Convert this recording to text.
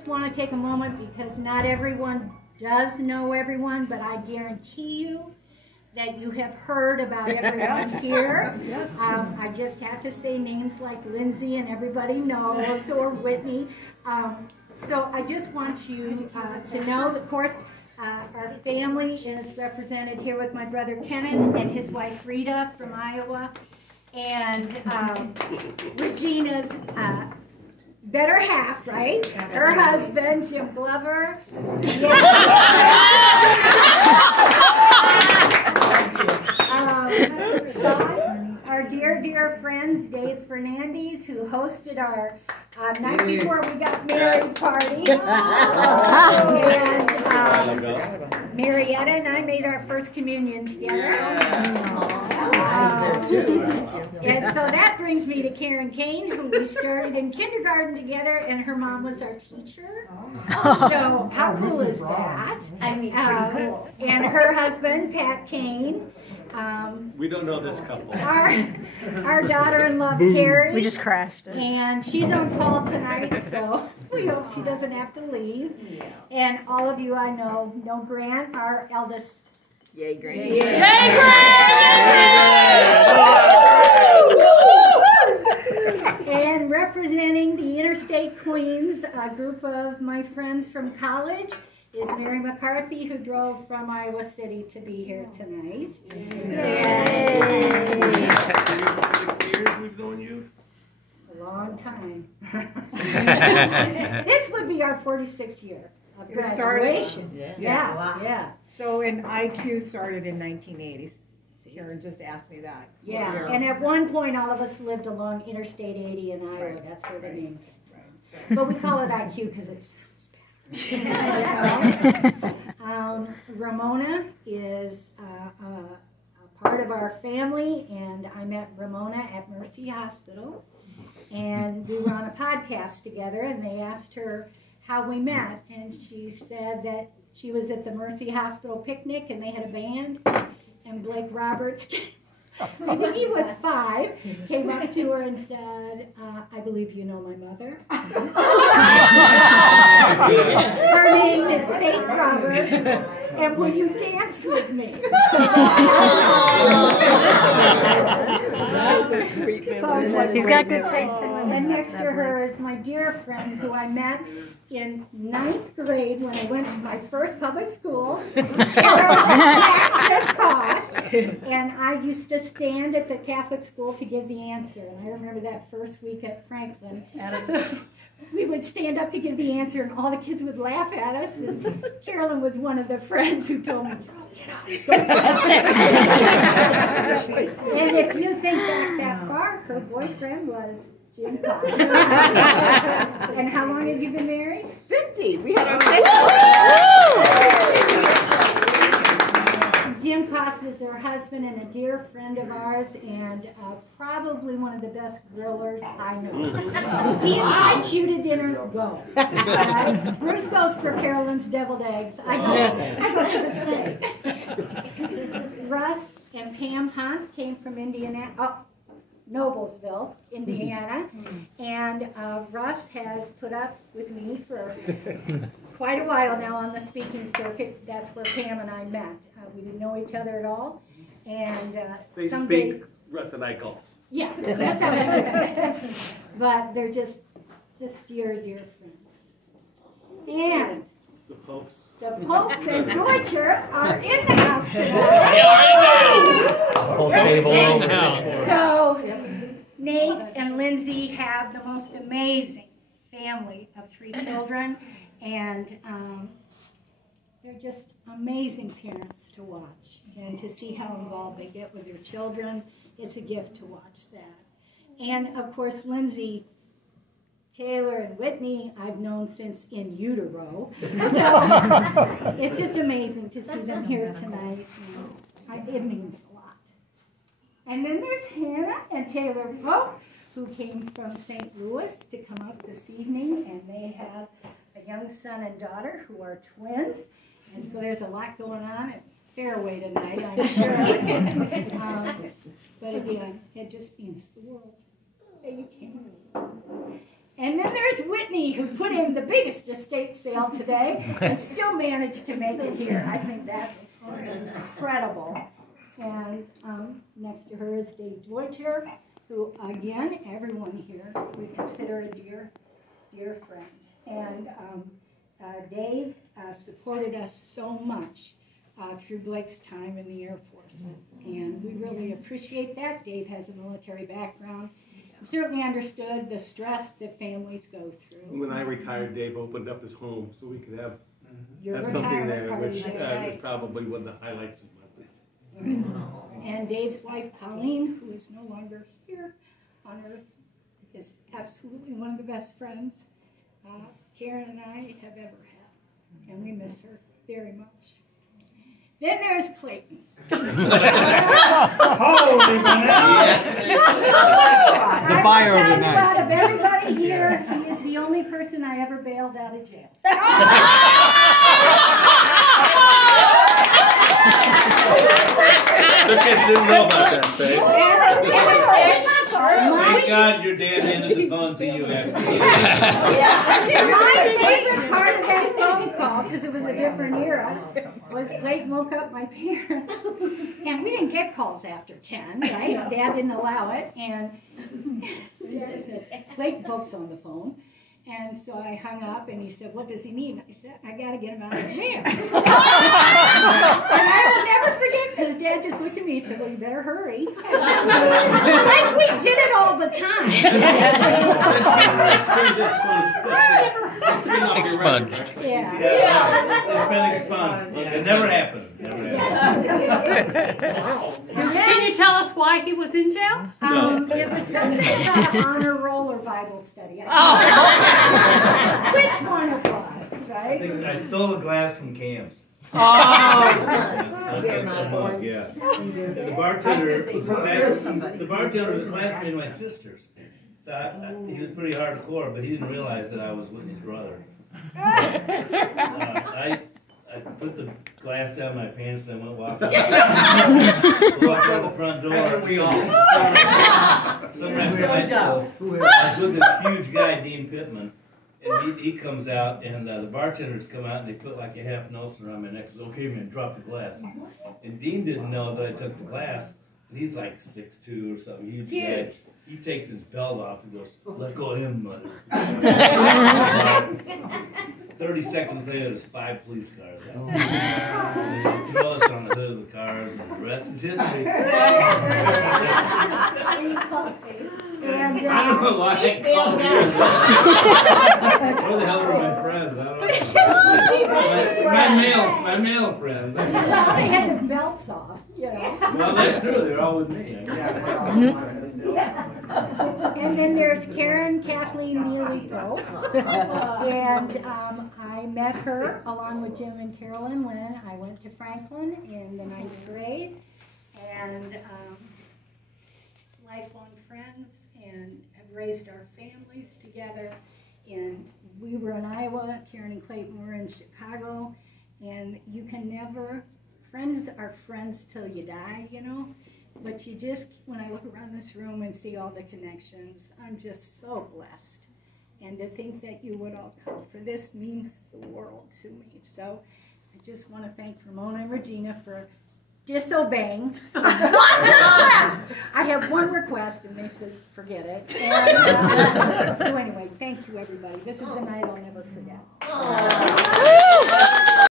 Just want to take a moment because not everyone does know everyone, but I guarantee you that you have heard about everyone here. I just have to say names like Lindsay and everybody knows, or Whitney. So I just want you to know, of course, our family is represented here with my brother Kenan and his wife Rita from Iowa, and Regina's better half, right? Her husband, Jim Glover. Our dear, dear friends, Dave Fernandez, who hosted our night before we got married party. And Marietta and I made our first communion together. And so that brings me to Karen Kane, who we started in kindergarten together, and her mom was our teacher. So how cool is that? I mean, cool. And her husband, Pat Kane. We don't know this couple. Our daughter-in-law, Carrie. We just crashed it. And she's on call tonight, so we hope she doesn't have to leave. And all of you I know Grant, our eldest. Yay, Grant. Yay, Grant! And representing the Interstate Queens, a group of my friends from college, is Mary McCarthy, who drove from Iowa City to be here tonight. Yay! 6 years we've known you? A long time. This would be our 46th year of graduation. Yeah. So, and IQ started in 1980s. Karen just asked me that. Yeah, and at one point all of us lived along Interstate 80 in Iowa. Right. That's where the name came from. But we call it IQ because it sounds better. Ramona is a part of our family, and I met Ramona at Mercy Hospital, and we were on a podcast together, and they asked her how we met, and she said that she was at the Mercy Hospital picnic, and they had a band, and Blake Roberts I think he was 5, came up to her and said, I believe you know my mother. Her name is Faith Roberts, and will you dance with me? That's a sweet memory. He's got good taste in women. And next to her is my dear friend who I met in 9th grade when I went to my first public school. And I used to stand at the Catholic school to give the answer. And I remember that first week at Franklin. So we would stand up to give the answer, and all the kids would laugh at us. And Carolyn was one of the friends who told me, get out. And if you think back that far, her boyfriend was Jim Cost. And how long have you been married? 50. We had our 50. Jim Cost is her husband and a dear friend of ours, and probably one of the best grillers I know. If he invites you to dinner, go. Bruce goes for Carolyn's deviled eggs. I go for the steak. Russ and Pam Hunt came from Noblesville, Indiana, and Russ has put up with me for quite a while now on the speaking circuit. That's where Pam and I met. We didn't know each other at all, and they someday, speak Russ and I golf. Yeah, that's how it is. But they're just dear, dear friends. And the Popes and Deutscher are in the house tonight. So Nate and Lindsay have the most amazing family of 3 children, and they're just amazing parents to watch, and to see how involved they get with their children. It's a gift to watch that. And of course, Lindsay, Taylor, and Whitney I've known since in utero. So it's just amazing to see them here tonight. It means a lot. And then there's Hannah and Taylor Pope, who came from St. Louis to come up this evening, and they have a young son and daughter who are twins. And so there's a lot going on at Fairway tonight, I'm sure. But again, it just means the world. Thank you. And then there's Whitney, who put in the biggest estate sale today and still managed to make it here. I think that's incredible. And next to her is Dave Deutscher, who, again, everyone here we consider a dear, dear friend. And Dave supported us so much through Blake's time in the Air Force. And we really appreciate that. Dave has a military background. He certainly understood the stress that families go through. When I retired, Dave opened up his home so we could have Your something retirement there, party, which that's is right. probably one of the highlights of my life. And Dave's wife, Colleen, who is no longer here on earth, is absolutely one of the best friends Karen and I have ever had. And we miss her very much. Then there's Clayton. Holy The buyer of the night. Out of everybody here, he is the only person I ever bailed out of jail. The kids didn't know about that, Faye. Thank God your dad handed the phone to you after. My favorite part of that phone call, because it was a different era, was Clayton woke up my parents. And we didn't get calls after 10, right? Dad didn't allow it. And Dad said, Clayton Pope's on the phone. And so I hung up, and he said, what does he need? I said, I got to get him out of jail. And I will never forget, because Dad just looked at me and said, well, you better hurry. Like we did it all the time. Expunged. Yeah. It's been expunged. It never happened. Never happened. Can you tell us why he was in jail? It was something about an honor roll or Bible study. Oh. Which one it was, I right? think I stole a glass from Cam's. Oh. Yeah. And the bartender was a classmate of my sister's. So he was pretty hardcore, but he didn't realize that I was Whitney's brother. I put the glass down my pants and I went walking out the front door. We all. Somewhere after high school, I was with this huge guy, Dean Pittman, and he comes out, and the bartenders come out, and they put like a half Nelson around my neck. Says, okay, man, drop the glass. And Dean didn't know that I took the glass, and he's like 6'2" or something, huge guy. He takes his belt off and goes, let go of him, mother. 30 seconds later, there's 5 police cars out. They throw us on the hood of the cars, and the rest is history. And, I don't know why I called you. Where the hell were my friends? I don't know. My male friends. they had their belts off, you know. Well, that's true. They're all with me. And then there's Karen Kathleen Neely Poe. And I met her along with Jim and Carolyn when I went to Franklin in the 9th grade. And lifelong friends, and have raised our families together. And we were in Iowa, Karen and Clayton were in Chicago. And you can never, friends are friends till you die, you know. But you just, when I look around this room and see all the connections, I'm just so blessed. And to think that you would all come for this means the world to me. So I just want to thank Ramona and Regina for disobeying. I have one request, and they said, forget it. And, so anyway, thank you, everybody. This is a night I'll never forget.